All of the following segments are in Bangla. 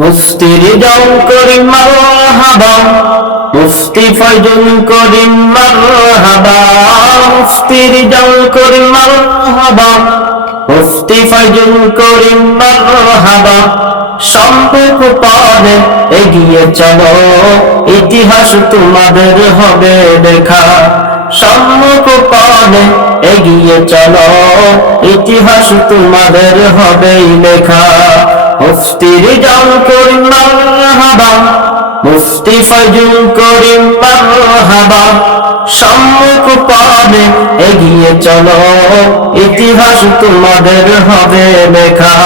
মুফতির জং করিম মারহাবা, মুফতি ফয়জুল করিম মারহাবা, মুফতির জং করিম মারহাবা, মুফতি ফয়জুল করিম মারহাবা, সম্পর্ক পারে এগিয়ে চলো, ইতিহাস তোমাদের হবে দেখা সম্মুখ পানে এগিয়ে চলো, ইতিহাস তোমাদের হবে লেখা। মুফতির জান করিম মারহাবা, মুফতি ফজল করিম মারহাবা। সম্মুখ পানে এগিয়ে চলো, ইতিহাস তোমাদের হবে লেখা।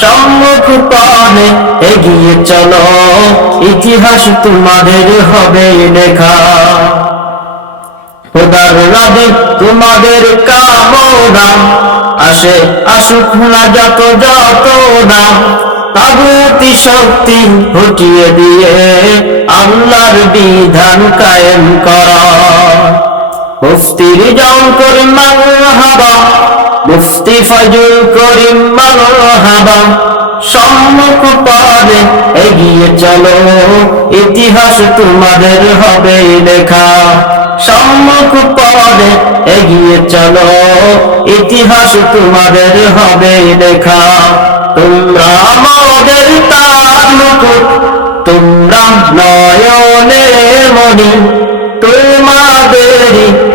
সম্মুখ পানে এগিয়ে চলো, ইতিহাস তোমাদের হবে লেখা। খোদার রাধে তোমাদের কামনা আসে, আসুক না যত যত না তাগুতি শক্তি হটিয়ে দিয়ে আল্লাহর বিধান কায়েম করা। মুফতির জং করিম মারহাবা, মুফতি ফজল করিম মারহাবা, সম্মুখ পারে এগিয়ে চলো, ইতিহাস তোমাদের হবে লেখা। সম্মুখ পারে এগিয়ে চলো, ইতিহাস তোমাদের হবে লেখা তোমরা আমাদের তোমরা মনি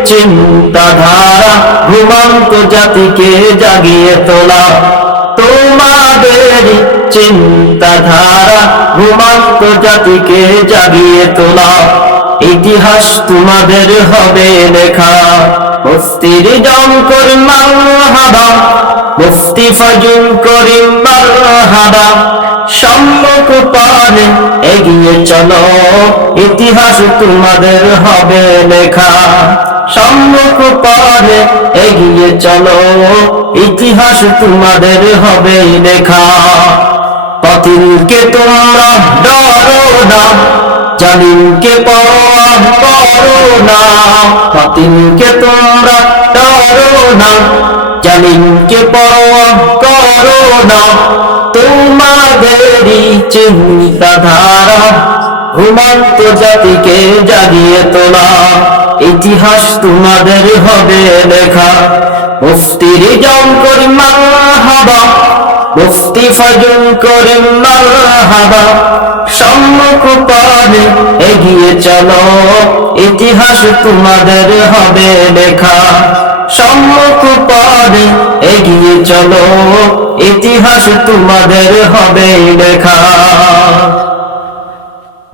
চিন্তাধারা ঘুমন্ত জাতিকে জাগিয়ে তোলা। তোমাদেরই চিন্তাধারা ঘুমন্ত জাতিকে জাগিয়ে তোলা। ইতিহাস তোমাদের হবে লেখা। মুফতির জম করিম মারহাবা, মুফতি ফজল করিম মারহাবা। সম্মুখ পানে এগিয়ে চলো, ইতিহাস তোমাদের হবে লেখা। সম্মুখ পানে এগিয়ে চলো, ইতিহাস তোমাদের হবে লেখা। পাতিলকে তোমরা ডরো না, জালিমকে করো না পাতিলকে তোমরা ডরো না জালিমকে পরোয়া করো না তোমাদেরই চিন্তাধারা। ঘুমন্ত জাতিকে জাগিয়ে তোলা। ইতিহাস তোমাদের হবে লেখা। মুফতির জম করিম মারহাবা মুফতি ফজল করিম মারহাবা, সম্মুখ পানে এগিয়ে চলো। ইতিহাস তোমাদের হবে লেখা। সম্মুখ পানে এগিয়ে চলো, ইতিহাস তোমাদের হবে লেখা।